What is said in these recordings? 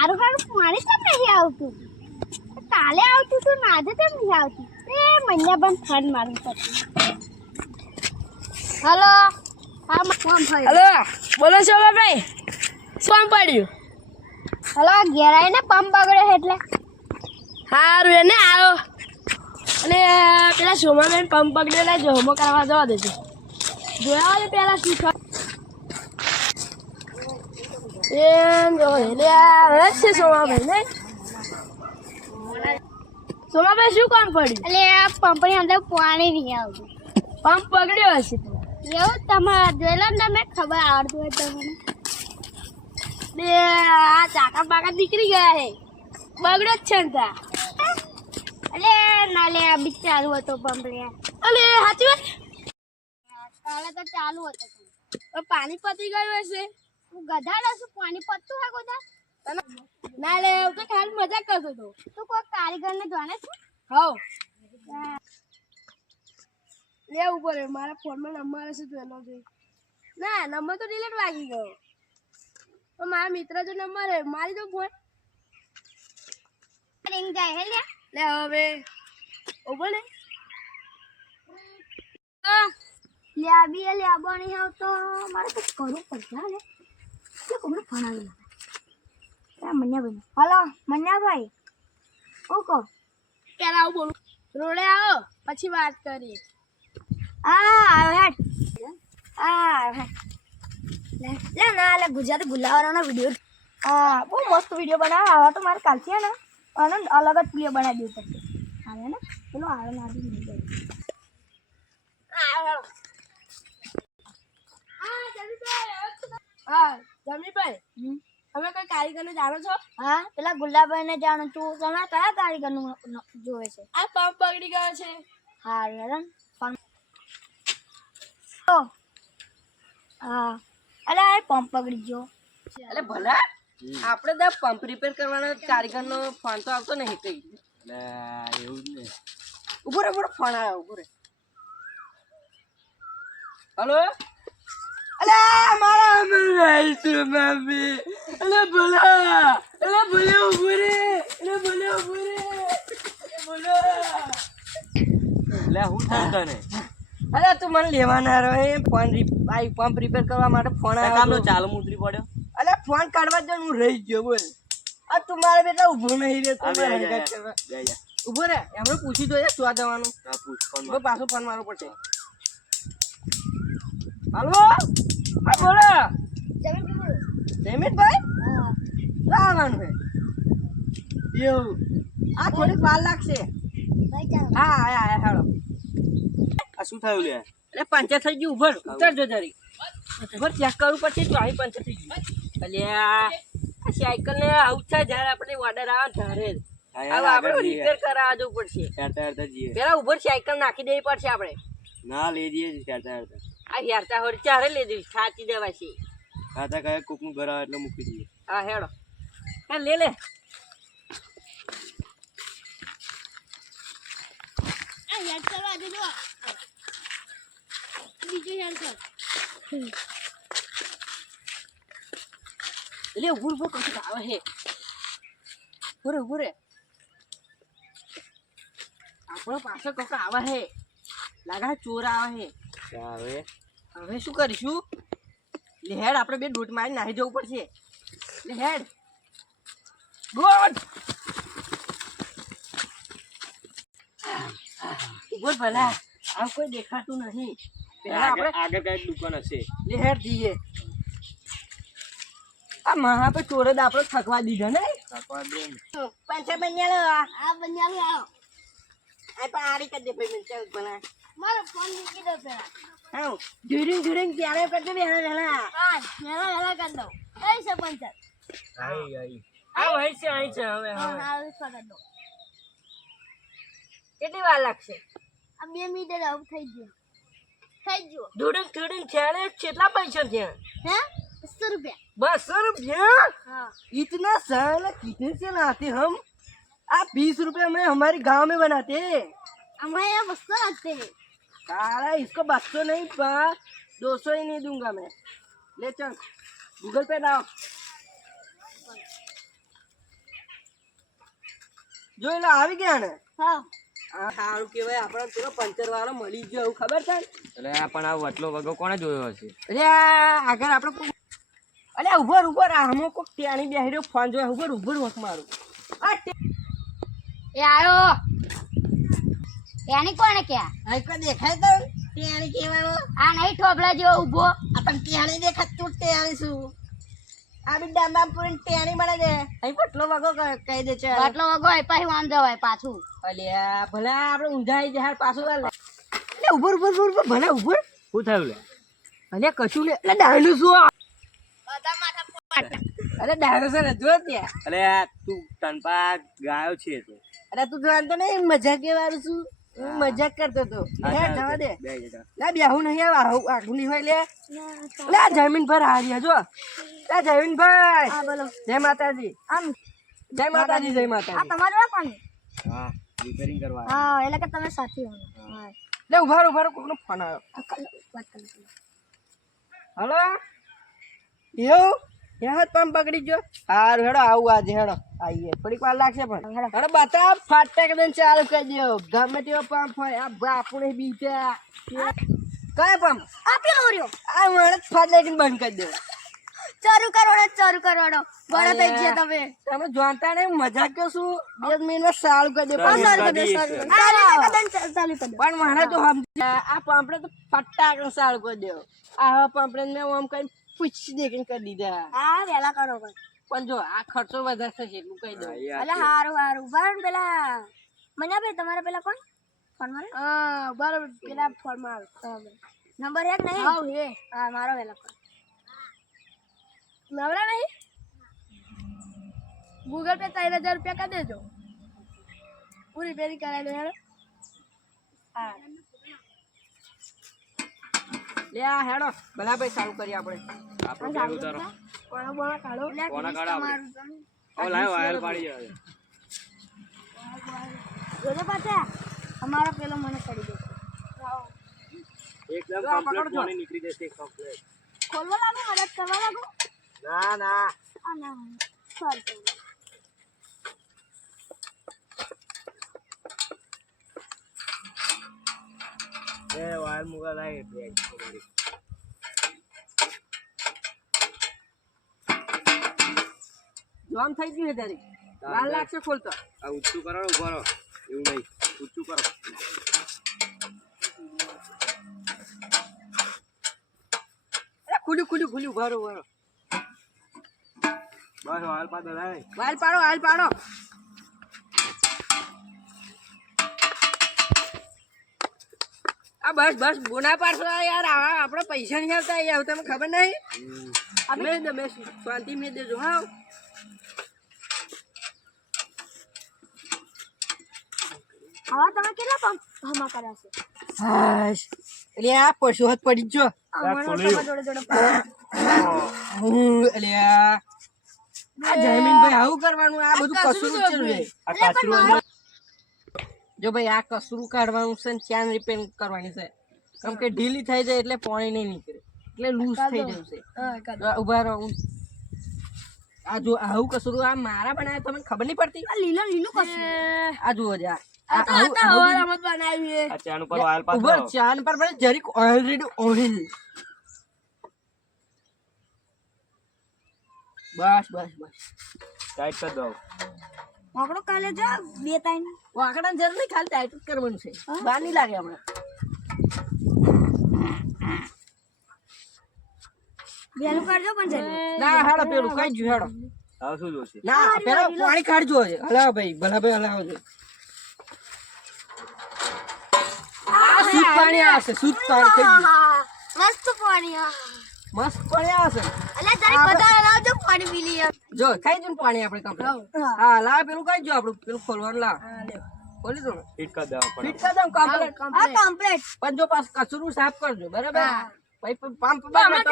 હારું હારું પાણી કેમ નહીં આવતું? કાલે આવતું તું ને આજે કેમ નહીં આવતું? એ મને પણ ફોન મારું પડશે. હલો, હા ફોન થયો. હલો, બોલો છો ભાઈ? શું પડ્યું? હલો, ઘેર આવીને પંપ બગડ્યો એટલે સારું એને આવ્યો અને પેલા સોમાબેન પંપ પકડેલા જોમો કરવા જવા દેજો. જોયા હોય પેલા શું છે એમ જો લે છે સોમાભાઈ ને. સોમાભાઈ શું કામ પડ્યું? એટલે આ પંપની અંદર પાણી નહીં આવતું. પંપ પકડ્યો હશે એવું તમારે જોયેલા ને મેં ખબર આવડતું હોય તમને. બે આ ચાકા બાકા નીકળી ગયા હે, બગડ્યો જ છે ને તા. અલે ના લે આ બી ચાલુ હતો પંપ લે. અલે સાચી વાત, કાલે તો ચાલુ હતો. પાણી પતી ગયું હશે. હું ગધાડો છું, પાણી પતતું હા ગોધા. ના લે હું તો ખાલી મજાક કરતો હતો. તું કોઈ કારીગરને જાણે છે? હવ લે ઉપર મારા ફોનમાં નંબર હશે તો એનો જોઈ. ના નંબર તો ડિલીટ વાગી ગયો, તો મારા મિત્ર જો નંબર હે મારી તો ફોન રિંગ જાય હે લે. લે હવે ઉભો ને લે આબી લે આબાણી હાવ તો મારે તો કરવું પડશે હા લે. કે કોને ફોન આવી લાગે? મન્યાભાઈ. હલો મન્યાભાઈ, હું કહો? પેલા આવું બોલું, રોડે આવો પછી વાત કરીએ. હા હેડ હા હેડ લે ના લે ગુજરાતી ગુલાવાળાનો વિડીયો. હા બહુ મસ્ત વિડીયો બનાવે. આવા તો મારે કાલથી હે ને આનંદ અલગ જ પ્રિય બનાવી દેવું પડશે. આવે ને પેલો આવે ને આવી નહીં જાય. હા જમીભાઈ, તમે કોઈ કારીગરને જાણો છો? હા પેલા ગુલાબભાઈ ને જાણું છું. તમે કયા કારીગર નું જોવે છે? આ પંપ બગડી ગયો છે. હા યાર હા અલે આ પંપ પકડી ગયો. એટલે ભલા આપણે તો પંપ રિપેર કરવાનો કારીગરનો ફોન તો આવતો નહીં કઈ. એવું જ ને. ઉભો રે ફોન આવ્યો, ઉભો રે. હલો, અલે મારા મમ્મી તો મમ્મી, અલે ભલા ઉભો રે, ભલા ઉભો રે, ભલા. લે હું થયું તને? અરે તું મને લેવાના રહ્યો પંપ રિપેર કરવા માટે ફોન આવ્યો. ચાલુ ઉતરી પડ્યો. અલે ફોન કાઢવા જ હું રહી ગયો બોલ. આ તું મારે બેટા ઉભો નહીં રે. ઉભો રે એમણે પૂછી દો શું આ જવાનું. પાછો ફોન મારવો પડશે. હાલો હા બોલો જમીનભાઈ, આવવાનું છે એવું? આ થોડીક વાર લાગશે. હા આયા હાલો. આ શું થયું લે? એટલે પંચર થઈ ગયું. ઉભર ઉતરજો જરી. ઉભર ચેક કરવું પડશે. તો અહીં પંચર થઈ ગયું. એટલે આ સાયકલ ને આવું થાય જયારે આપણે ઓર્ડર આવે ત્યારે હવે આપણે રિપેર કરાવવા જવું પડશે. પેલા ઉભર સાયકલ નાખી દેવી પડશે આપણે. ના લઈ જઈએ આ હેરતા હોરી ચારે લઈ દેવી, છાતી દેવા છે. ખાતા કયા કોક નું ઘર આવે એટલે મૂકી દઈએ. હા હેડો હે લે આ હેડ કરવા દે જો બીજું હેડ કર. એટલે ઉભર કશું આવે હે. ઉભો રે આપણો પાછળ કશું આવે હે. લાગે ચોર આવે હે. હવે શું કરીશું? લે હેડ આપણે બે ડોટ મારી નાહી જવું પડશે. લે હેડ ગુડ. ઉભર ભલા આ કોઈ દેખાતું નહીં. પેલા આપણે આગળ કઈક દુકાન હશે. લે હેડ જઈએ. આ મહા પે ચોરે આપણો થકવા દીધા ને. પંચર બન્યા આ બન્યાલું આવો. આ પણ આરી કરી દે ભાઈ. ચાલ ભલા મારો ફોન મૂકી દો પેલા. હા ધીરે ત્યારે કરજો ને હેલા. હા વેલા કરી દો. એ સરપંચ આ હોય છે અહીં છે હવે. હા કરી દો. કેટલી વાર લાગશે? આ 2 મિનિટ આવું થઈ ગયું. ધૂડું છેડે કેટલા પૈસા થયા? હે 200 રૂપિયા. 200 रुपया? हाँ इतना साला कितने से लाते हम? आप 20 रुपया में हमारे गांव में बनाते हैं। हमारे यहाँ 200 आते हैं. साला इसको 200 नहीं 200 ही नहीं दूंगा मैं. ले चल गूगल पे डाल. જોઈ લો આવી ગયા ને હા આ સારું કેવાય આપણે પેલો પંચર વાળો મળી ગયો એવું ખબર છે એટલે આ પણ આ વટલો વગો કોણે જોયો હશે? અરે આગળ આપણે અરે ઉભર આમો કોક ત્યાંની બેહી રહ્યો ફોન જોયા ઉભર વખ મારું આ એ આયો એની કોને ક્યાં આ કોઈ દેખાય તો ત્યાંની કહેવાનો આ નહીં ઠોબલા જેવો ઊભો આ પણ ત્યાંની દેખાતું ત્યાંની શું આ બી ડાંબા પૂરી ત્યાંની મળે છે અહીં પટલો વગો કહી દે છે આટલો વગો હોય પછી વામ જવાય પાછું અલ્યા ભલે આપણે ઊંઝાઈ જાય પાછું એટલે ઉભર ભલે ઉભર શું થયું લે? અલ્યા કશું લે એટલે ડાયનોસોર અરે ડાયનોસોર જો ત્યાં અલે આ તું તનપા ગાયો છે તો અરે તું જાણતો નહીં મજાક વાળું છું હું મજાક કરતો હતો હે જવા દે લે બેહું નહીં આગું નહીં હોય લે આ જમીન પર હાર્યા જો આ જમીન ભાઈ હા બોલો જય માતાજી આમ જય માતાજી જય આ માતાજી તમારું કોણ હા રિપેરિંગ કરવા હા એટલે કે તમે સાથી હો હા લે ઉભારો કોકનો ફોન આવ્યો વાત કરો હલો યો યાર પંપ પકડી ગયો હારું હેડો આવું આજે હેડો આવીએ થોડીક વાર લાગશે પણ હેડો બતા ફાટક દઈને ચાલુ કરી દો ગમે તેવો પંપ હોય આ બાપુને બીજા કયો પંપ આ પેલો રહ્યો આ મને ફાટ લાગીને બંધ કરી દો ચાલુ કરવાનો બડા થઈ ગયા તમે તમે જાણતા નહીં મજાક કે શું 2 મિનિટમાં ચાલુ કરી દો ચાલુ કરો પણ મને તો સમજ્યા આ પંપને તો ફટાક ચાલુ કરી દો આ પંપને મેં આમ કઈ પૂછી દેખીને કરી દીધા હા વેલા કરો પણ જો આ ખર્ચો વધારે થશે એટલું કહી દઉં અલે હારું બરાબર પેલા મન્યા ભાઈ તમારા પેલા કોણ ફોન માં હા બરાબર પેલા ફોનમાં આવે નંબર 1 નહીં હા હે હા મારો વેલા કોણ નવરા નહીં ગૂગલ પે 3000 રૂપિયા કરી દેજો પૂરી પેરી કરાવી દો હેડો હા લે આ હેડો ભલા ભાઈ ચાલુ કરીએ આપણે આપણો બેગ ઉતારો કોણા કાઢો કોના કાઢા આપણે ઓ લાવ વાયર પાડી જાય જોજો પાછા અમારો પેલો મને કરી દે એકદમ કમ્પ્લીટ પાણી નીકળી જશે કમ્પ્લીટ ખોલવા લાગો મદદ કરવા લાગો ના આ ના સોરી એ વાયર મુકા લાગે બેગ તમારી જોમ થઈ ગયું છે તારી લાલ લાગશે ખોલતો આ ઊંચું કરો ઉભો રહો એવું નહીં ઊંચું કરો ખુલ્યું ભરો બસ વાયર પા દલાય વાલ પાડો આ બસ બોના પાડશો યાર આવા આપણે પૈસા નહીં આવતા યાર તમને ખબર નહીં મેં શાંતિ મેં દેજો હા હવે તમે કેટલા પંપ હમા કર્યા છે હાશ એટલે આ પશુ હાથ પડી જ જો અમારો તમારા જોડે એટલે આ જયમીનભાઈ આવું કરવાનું આ બધું કસરું જ છે આ કાચરું જો ભાઈ આ કસરું કાઢવાનું છે ને ચેન રિપેર કરવાની છે કેમ કે ઢીલી થઈ જાય એટલે પાણી નહીં નીકળે એટલે લૂઝ થઈ જશે ઉભા રહો આ જો આવું કસરું આ મારા બનાવ્યા તમને ખબર નહીં પડતી આ લીલું કશું આ જુઓ જા હવારામત બનાવી આ ચાન ઉપર વાયર પા ઉભર ચાન પર પડે જરીક ઓલરેડી ઓઇલ બસ ટાઈટ કરી દો વાકડો કાલે જા બે ત્રણ વાકડા જરૂર નહીં ખાલી ટાઈટ જ કરવાનું છે બહાર નહીં લાગે હમણાં વેલું કરજો પણ જલ્દી ના હેડો પેલું કઈ જ હેડો હવે શું જોશે ના પેલા પાણી કાઢજો હલાવો ભાઈ ભલા ભાઈ હલાવજો આ શુદ્ધ પાણી આવશે શુદ્ધ પાણી થઈ ગયું મસ્ત પાણી મસ્ત પાણી આવશે અલે તારી બધા લાવજો પાણી પી લઈએ જો ખાઈ જુ પાણી આપણે કમ્પ્લીટ હા લાવ પેલું કઈ જો આપણું પેલું ખોલવાનું લાવ ખોલી દો ફિટ કરી દેવા પડે ફિટ કરી દઉં કમ્પ્લીટ આ કમ્પ્લીટ પણ જો પાસ કચરું સાફ કરજો બરાબર ભાઈ પંપ ખાલી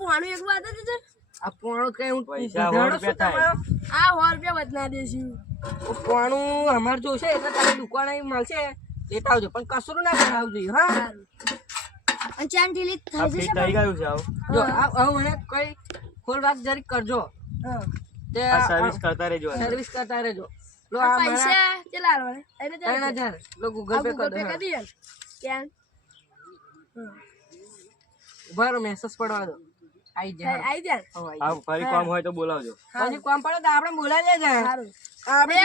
પાણી એક વાત જ છે આ પોણું કઈ હું પૈસા વધારો ₹100 છું તમારો? આ 100 રૂપિયા બદલા દેશું પોણું અમારે જોશે એટલે તમે દુકાને મળશે લેતા આવજો પણ કચરું ના કરાવવું જોઈએ હા અને ચાન ઢીલી આ થઈ ફિટ જશે થઈ ગયું છે આવું જો આ મને કઈ ખોલવા જરીક કરજો તે આ સર્વિસ કરતા રહેજો સર્વિસ કરતા રહેજો લો આ પૈસા કેટલા હાલવાના? 3000 3000 લો ગૂગલ પે ગૂગલ પે કરી કરી દે કેમ ઉભા રહો મેસેજ પડવા દો આઈ જાય આઈ જાય હવે આઈ હા ફરી કામ હોય તો બોલાવજો પછી કોમ પડે તો આપણે બોલાવી લેજે સારું આપણે